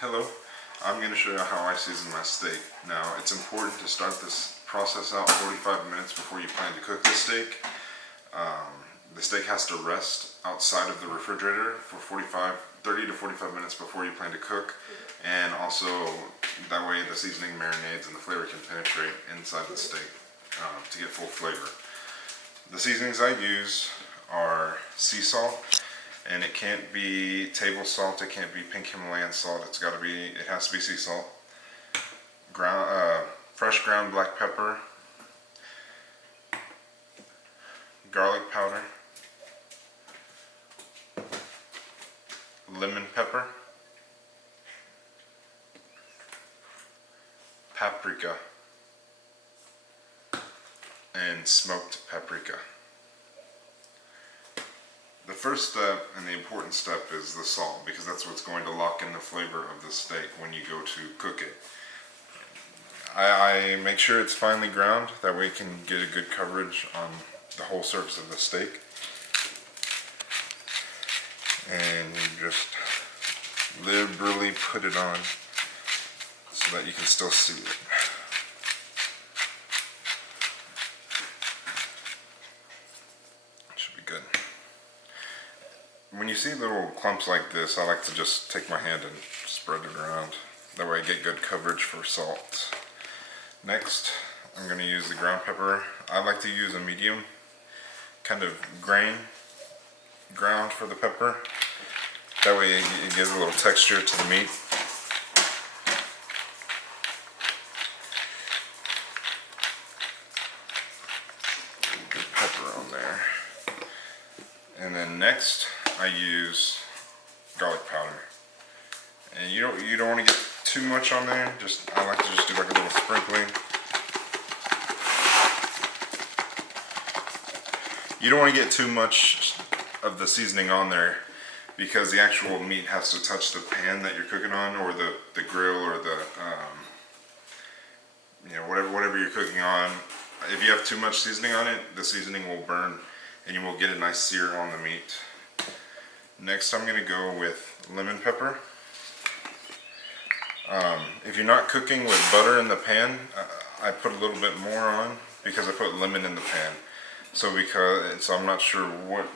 Hello, I'm going to show you how I season my steak. Now, it's important to start this process out 45 minutes before you plan to cook the steak. The steak has to rest outside of the refrigerator for 30 to 45 minutes before you plan to cook, and also that way the seasoning marinades and the flavor can penetrate inside the steak to get full flavor. The seasonings I use are sea salt, and it can't be table salt, it can't be pink Himalayan salt, it has to be sea salt. Fresh ground black pepper, garlic powder, lemon pepper, paprika, and smoked paprika. The first step and the important step is the salt, because that's what's going to lock in the flavor of the steak when you go to cook it. I make sure it's finely ground, that way you can get a good coverage on the whole surface of the steak. And you just liberally put it on so that you can still see it. Should be good. When you see little clumps like this, I like to just take my hand and spread it around. That way I get good coverage for salt. Next, I'm going to use the ground pepper. I like to use a medium kind of ground for the pepper. That way it gives a little texture to the meat. Good pepper on there. And then next, I use garlic powder. And you don't want to get too much on there. I like to just do like a little sprinkling. You don't want to get too much of the seasoning on there, because the actual meat has to touch the pan that you're cooking on, or the grill, or the whatever you're cooking on. If you have too much seasoning on it, the seasoning will burn and you will get a nice sear on the meat. Next, I'm going to go with lemon pepper. If you're not cooking with butter in the pan, I put a little bit more on because I put lemon in the pan. So I'm not sure what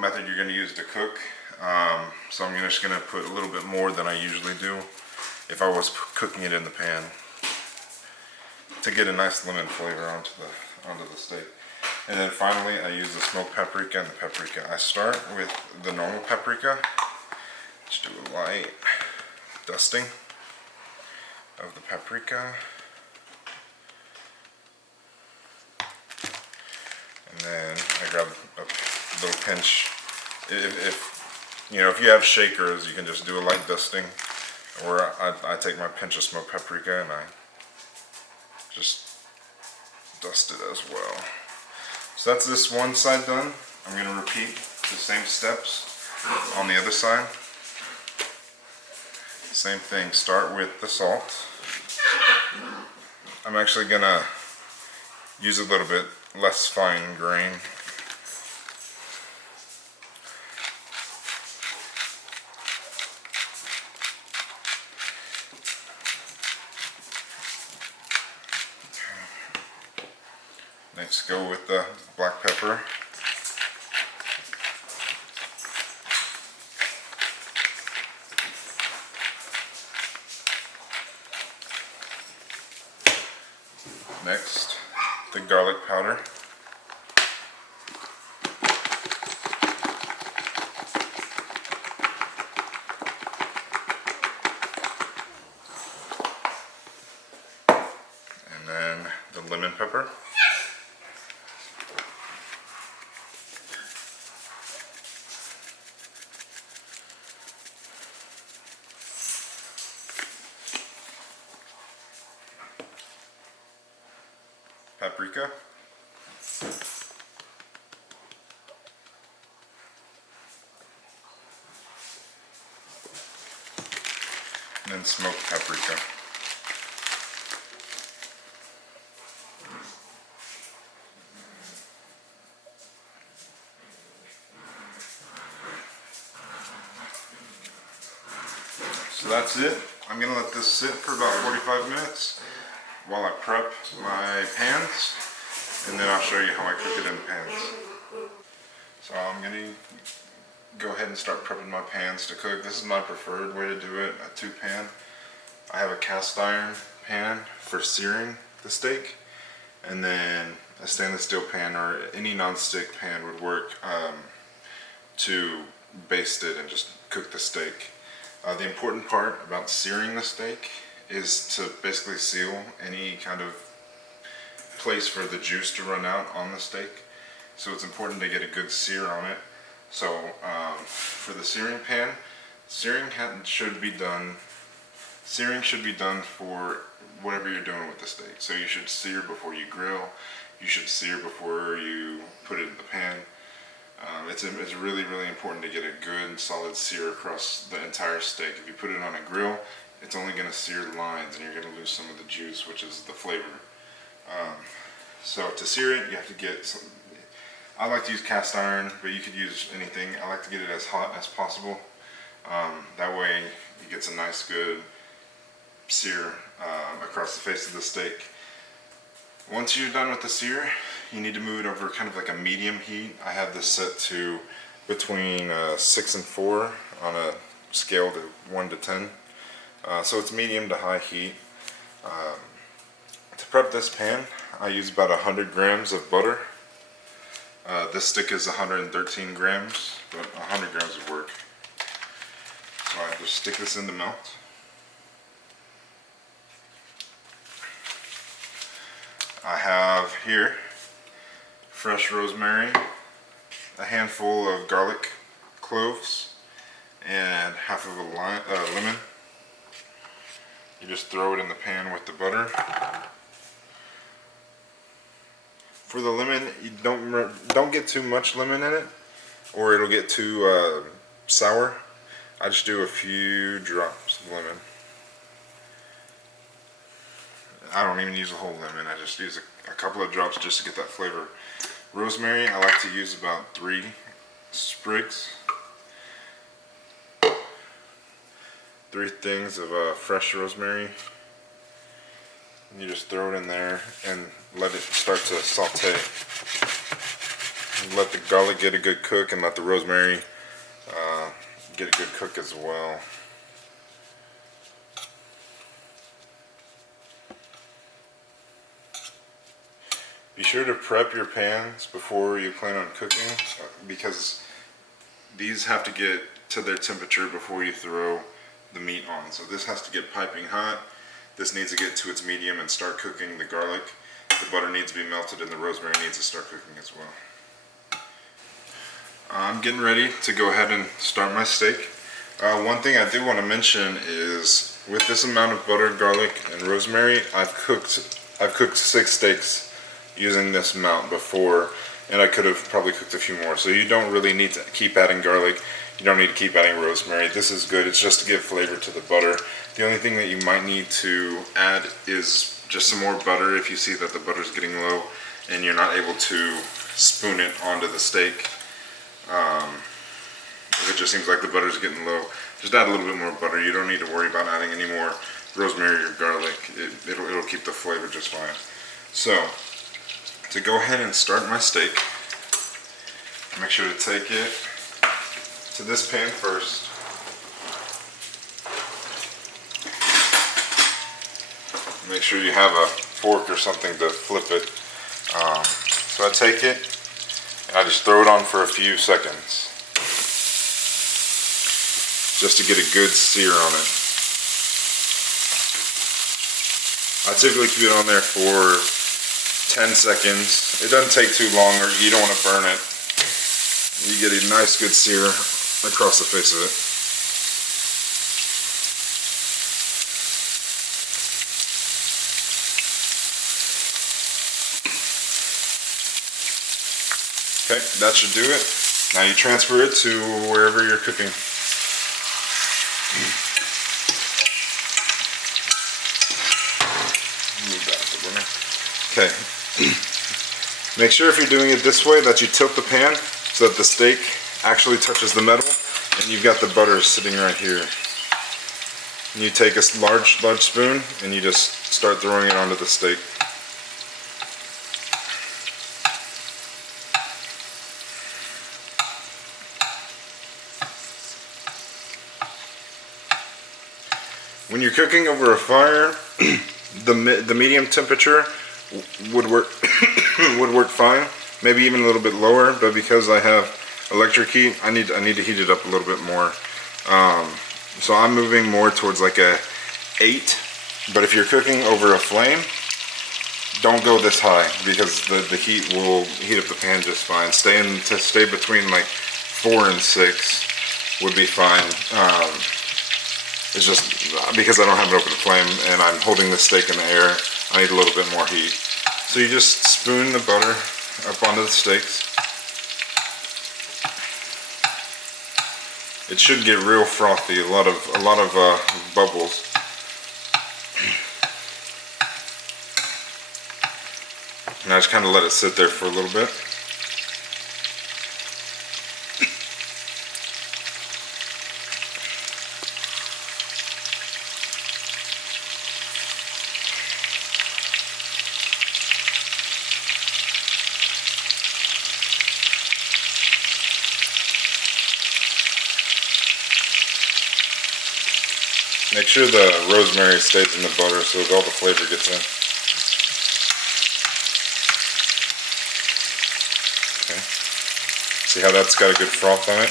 method you're going to use to cook. So I'm just going to put a little bit more than I usually do if I was cooking it in the pan, to get a nice lemon flavor onto the steak. And then finally, I use the smoked paprika and the paprika. I start with the normal paprika. Just do a light dusting of the paprika. And then I grab a little pinch. If you have shakers, you can just do a light dusting. Or I take my pinch of smoked paprika and I just dust it as well. So that's this one side done. I'm going to repeat the same steps on the other side. Same thing, start with the salt. I'm actually going to use a little bit less fine grain. Next, go with the black pepper. Next, the garlic powder. And then the lemon pepper. Paprika. And then smoked paprika. So that's it. I'm gonna let this sit for about 45 minutes while I prep my pans, and then I'll show you how I cook it in the pans. So I'm gonna go ahead and start prepping my pans to cook. This is my preferred way to do it, a 2-pan. I have a cast iron pan for searing the steak, and then a stainless steel pan or any non-stick pan would work to baste it and just cook the steak. The important part about searing the steak is to basically seal any kind of place for the juice to run out on the steak. So it's important to get a good sear on it. So for the searing pan, searing should be done for whatever you're doing with the steak. So you should sear before you grill. You should sear before you put it in the pan. It's really, really important to get a good solid sear across the entire steak. If you put it on a grill, it's only going to sear the lines and you're going to lose some of the juice, which is the flavor. So to sear it, you have to get some, I like to use cast iron, but you could use anything. I like to get it as hot as possible. That way it gets a nice good sear across the face of the steak. Once you're done with the sear, you need to move it over kind of like a medium heat. I have this set to between 6 and 4 on a scale to 1 to 10. So it's medium to high heat. To prep this pan, I use about 100 grams of butter. This stick is 113 grams, but 100 grams would work. So I just stick this in to melt. I have here fresh rosemary, a handful of garlic cloves, and half of a lemon. You just throw it in the pan with the butter. For the lemon, you don't get too much lemon in it, or it'll get too sour. I just do a few drops of lemon. I don't even use a whole lemon. I just use a couple of drops just to get that flavor. Rosemary, I like to use about 3 sprigs. 3 things of fresh rosemary. And you just throw it in there and let it start to saute. And let the garlic get a good cook and let the rosemary get a good cook as well. Be sure to prep your pans before you plan on cooking, because these have to get to their temperature before you throw the meat on. So this has to get piping hot. This needs to get to its medium and start cooking the garlic. The butter needs to be melted and the rosemary needs to start cooking as well. I'm getting ready to go ahead and start my steak. One thing I do want to mention is with this amount of butter, garlic, and rosemary, I've cooked 6 steaks using this amount before, and I could have probably cooked a few more. So you don't really need to keep adding garlic. You don't need to keep adding rosemary. This is good. It's just to give flavor to the butter. The only thing that you might need to add is just some more butter if you see that the butter is getting low and you're not able to spoon it onto the steak. If it just seems like the butter is getting low, just add a little bit more butter. You don't need to worry about adding any more rosemary or garlic. It'll keep the flavor just fine. So, to go ahead and start my steak, make sure to take it to this pan first. Make sure you have a fork or something to flip it. So I take it and I just throw it on for a few seconds, just to get a good sear on it. I typically keep it on there for 10 seconds. It doesn't take too long, or you don't want to burn it. You get a nice good sear across the face of it. Okay, that should do it. Now you transfer it to wherever you're cooking. Move that over there. Okay. Make sure if you're doing it this way that you tilt the pan so that the steak actually touches the metal and you've got the butter sitting right here. You take a large spoon and you just start throwing it onto the steak. When you're cooking over a fire, the medium temperature would work would work fine. Maybe even a little bit lower, but because I have electric heat, I need to heat it up a little bit more. So I'm moving more towards like a 8. But if you're cooking over a flame, don't go this high because the heat will heat up the pan just fine. Stay between like 4 and 6 would be fine. It's just because I don't have an open flame and I'm holding the steak in the air, I need a little bit more heat. So you just spoon the butter up onto the steaks. It should get real frothy, a lot of bubbles. And I just kind of let it sit there for a little bit. Make sure the rosemary stays in the butter so all the flavor gets in. Okay. See how that's got a good froth on it?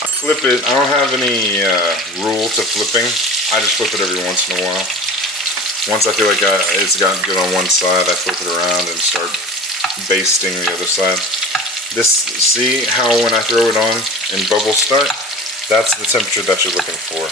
I flip it. I don't have any rule to flipping. I just flip it every once in a while. Once I feel like it's gotten good on one side, I flip it around and start basting the other side. See how when I throw it on and bubbles start? That's the temperature that you're looking for.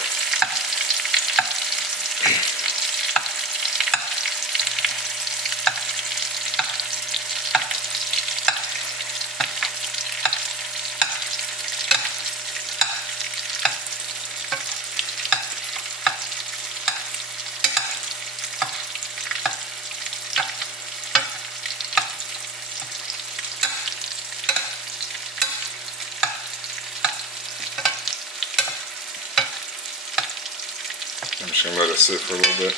I'm just going to let it sit for a little bit.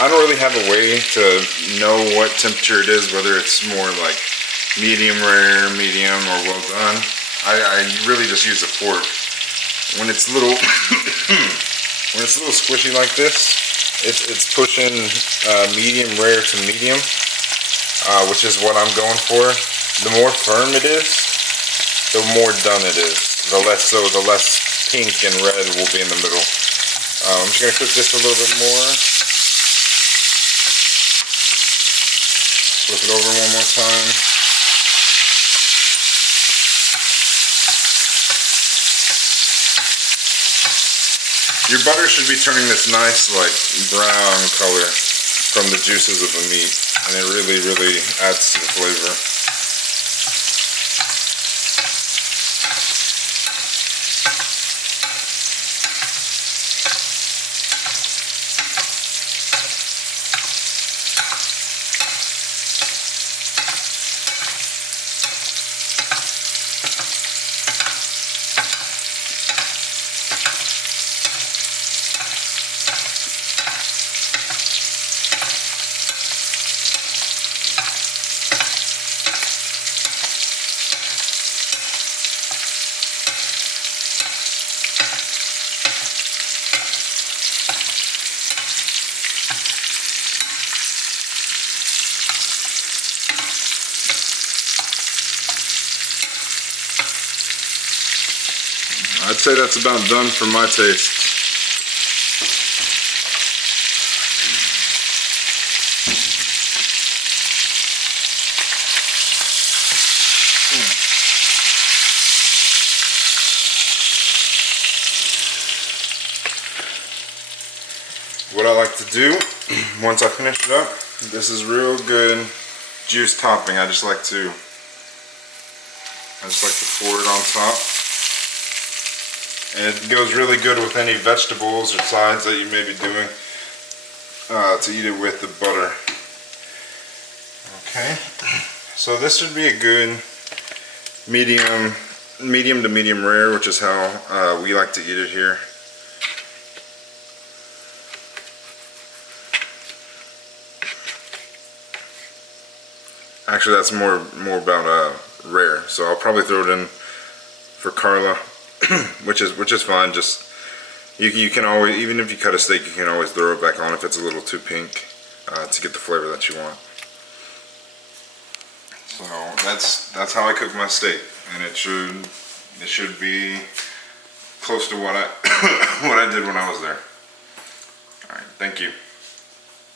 I don't really have a way to know what temperature it is, whether it's more like medium rare, medium, or well done. I really just use a fork. When it's little, when it's a little squishy like this, it's pushing medium rare to medium, which is what I'm going for. The more firm it is, the more done it is. The less pink and red will be in the middle. I'm just gonna cook this a little bit more. Flip it over one more time. Your butter should be turning this nice like brown color from the juices of the meat, and it really, really adds to the flavor. I'd say that's about done for my taste. What I like to do once I finish it up, this is real good juice topping. I just like to pour it on top. And it goes really good with any vegetables or sides that you may be doing to eat it with the butter. Okay, so this should be a good medium to medium rare, which is how we like to eat it here. Actually, that's more about rare, so I'll probably throw it in for Carla. which is fine. Just you can always, even if you cut a steak, you can always throw it back on if it's a little too pink to get the flavor that you want. So that's how I cook my steak, and it should be close to what I what I did when I was there. All right, thank you.